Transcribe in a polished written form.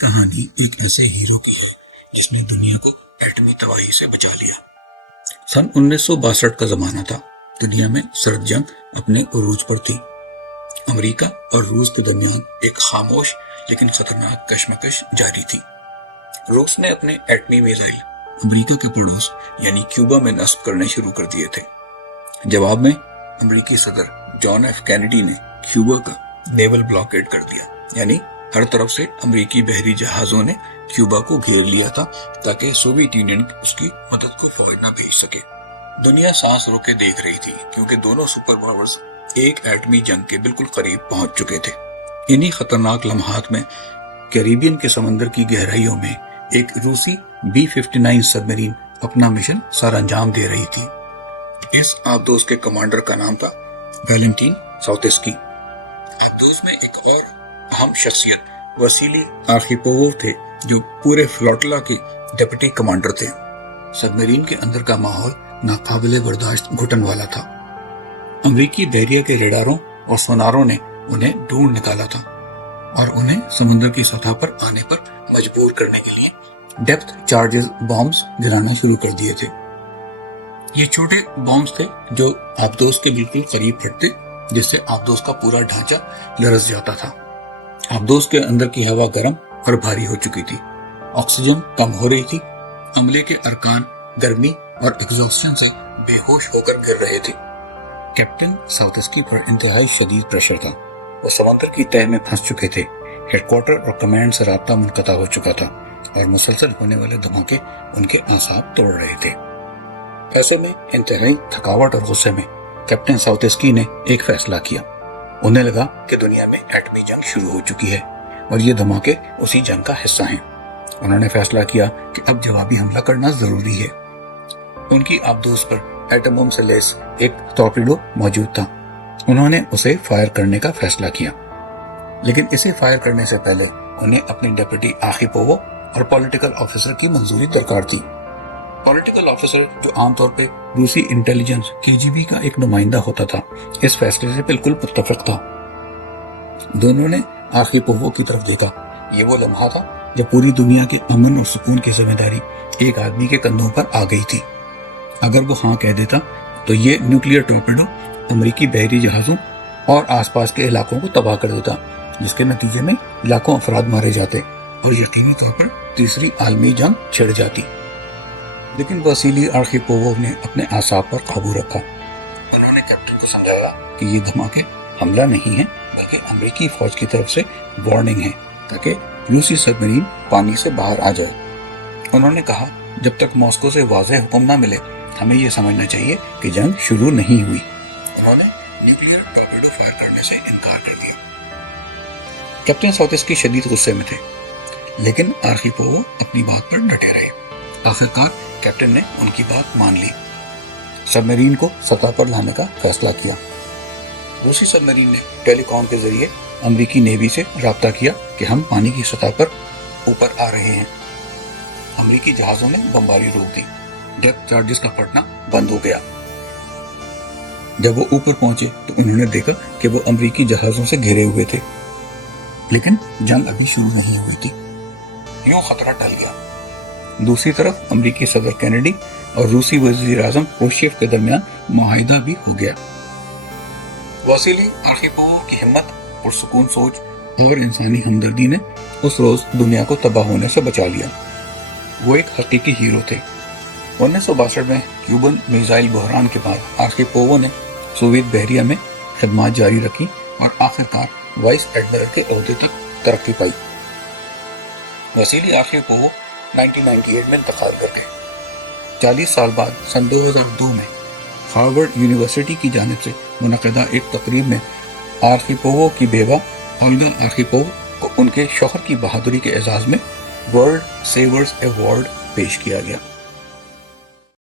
کہانی ایک ایسے ہیرو کی ہے جس نے دنیا کو ایٹمی تباہی سے بچا لیا۔ سن 1962 کا زمانہ تھا۔ دنیا میں سرد جنگ اپنے عروج پر تھی۔ امریکہ اور روس کے درمیان ایک خاموش لیکن خطرناک کشمکش جاری تھی۔ روس نے اپنے ایٹمی میزائل امریکہ کے پڑوس یعنی کیوبا میں نصب کرنے شروع کر دیے تھے۔ جواب میں امریکی صدر جان ایف کینیڈی نے کیوبا کا نیول بلاکیڈ کر دیا، یعنی ہر طرف سے امریکی بحری جہازوں نے کیوبا کو گھیر لیا تھا تاکہ سوویت یونین اس کی مدد کو فوج نہ بھیج سکے۔ دنیا سانس روکے دیکھ رہی تھی کیونکہ دونوں سپر پاورز ایک ایٹمی جنگ کے بالکل قریب پہنچ چکے تھے۔ انہی خطرناک لمحات میں کیریبین کے سمندر کی گہرائیوں میں ایک روسی B-59 سب مرین اپنا مشن سر انجام دے رہی تھی۔ اس آبدوز کے کمانڈر کا نام تھا ویلنٹین ساوتسکی۔ آبدوز میں ایک اور اہم شخصیت واسیلی آرخیپووو تھے جو پورے فلوٹلا کے ڈپٹی کمانڈر تھے۔ سب مرین کے اندر کا ماحول ناقابل برداشت گھٹن والا تھا۔ امریکی بحریہ کے ریڈاروں اور سوناروں نے انہیں ڈھونڈ نکالا تھا اور انہیں سمندر کی سطح پر آنے پر مجبور کرنے کے لیے ڈیپتھ چارجز بامبز گرانا شروع کر دیے تھے۔ یہ چھوٹے بامبز تھے جو آبدوز کے بالکل قریب پھٹتے، جس سے آبدوز کا پورا ڈھانچہ لرز جاتا تھا۔ آبدوز کے اندر کی ہوا گرم اور بھاری ہو چکی تھی، آکسیجن کم ہو رہی تھی، عملے کے ارکان گرمی اور ایگزاسشن سے بے ہوش ہو کر گر رہے تھے۔ کیپٹن ساوتسکی پر انتہائی شدید پریشر تھا۔ وہ سمندر کی تہہ میں پھنس چکے تھے، ہیڈ کوارٹر اور کمانڈ سے رابطہ منقطع ہو چکا تھا اور مسلسل ہونے والے دھماکے ان کے اعصاب توڑ رہے تھے۔ ایسے میں انتہائی تھکاوٹ اور غصے میں کیپٹن ساوتسکی نے ایک فیصلہ کیا۔ انہیں لگا کہ دنیا میں ایٹمی جنگ شروع ہو چکی ہے اور یہ دھماکے اسی جنگ کا حصہ ہیں۔ انہوں نے فیصلہ کیا کہ اب جوابی حملہ کرنا ضروری ہے۔ ان کی آبدوز پر ایٹم بم سے لیس ایک ٹورپیڈو موجود تھا۔ انہوں نے اسے فائر کرنے کا فیصلہ کیا، لیکن اسے فائر کرنے سے پہلے انہیں اپنے ڈپٹی آرخیپووو اور پولیٹیکل آفیسر کی منظوری درکار تھی۔ پولیٹیکل آفیسر جو عام طور پہ روسی انٹیلیجنس KGB کا ایک نمائندہ ہوتا تھا، اس فیصلے سے بالکل متفق تھا۔ دونوں نے آرخیپووو کی طرف دیکھا۔ یہ وہ لمحہ تھا جب پوری دنیا کے امن اور سکون کی ذمہ داری ایک آدمی کے کندھوں پر آ گئی تھی۔ اگر وہ ہاں کہہ دیتا تو یہ نیوکلیئر ٹورپیڈو امریکی بحری جہازوں اور آس پاس کے علاقوں کو تباہ کر دیتا، جس کے نتیجے میں لاکھوں افراد مارے جاتے اور یقینی طور پر تیسری عالمی جنگ چھڑ جاتی۔ لیکن واسیلی آرخیپووو نے اپنے اعصاب پر قابو رکھا۔ انہوں نے کیپٹن کو سمجھایا کہ یہ دھماکے حملہ نہیں ہیں بلکہ امریکی فوج کی طرف سے وارننگ ہے تاکہ روسی سب مرین پانی سے باہر آ جائے۔ انہوں نے کہا جب تک ماسکو سے واضح حکم نہ ملے ہمیں یہ سمجھنا چاہیے کہ جنگ شروع نہیں ہوئی۔ انہوں نے نیوکلیئر ٹورپیڈو فائر کرنے سے انکار کر دیا۔ کیپٹن ساوتسکی شدید غصے میں تھے، لیکن آرخیپووو اپنی بات پر ڈٹے رہے۔ آخرکار کیپٹن نے ان کی بات مان لی۔ سب مرین کو سطح پر لانے کا فیصلہ کیا۔ روسی سب مرین نے ٹیلی کام کے ذریعے امریکی نیوی سے رابطہ کیا کہ ہم پانی کی سطح پر اوپر آ رہے ہیں۔ امریکی جہازوں نے بمباری روک دی، ڈیپتھ چارجز کا پھٹنا بند ہو گیا۔ جب وہ اوپر پہنچے تو انہوں نے دیکھا کہ وہ امریکی جہازوں سے گھرے ہوئے تھے، لیکن جنگ ابھی شروع نہیں ہوئی تھی۔ یوں خطرہ ٹل گیا۔ دوسری طرف امریکی صدر کینیڈی اور روسی وزیر اعظم کروشچیف کے درمیان معاہدہ بھی ہو گیا۔ واسیلی آرخیپووو کی ہمت، پرسکون سوچ اور انسانی ہمدردی نے اس روز دنیا کو تباہ ہونے سے بچا لیا۔ وہ ایک حقیقی ہیرو تھے۔ 1962 میں کیوبن میزائل بحران کے بعد آرخیپووو نے سوویت بحریہ میں خدمات جاری رکھی اور آخرکار وائس ایڈمرل کے عہدے تک ترقی پائی۔ واسیلی آرخیپووو 1998 میں انتقال کر گئے۔ 40 سال بعد سن 2002 میں ہارورڈ یونیورسٹی کی جانب سے منعقدہ ایک تقریب میں آرخیپووو کی بیوہ اولگا آرخیپووو کو ان کے شوہر کی بہادری کے اعزاز میں ورلڈ سیورز ایوارڈ پیش کیا گیا۔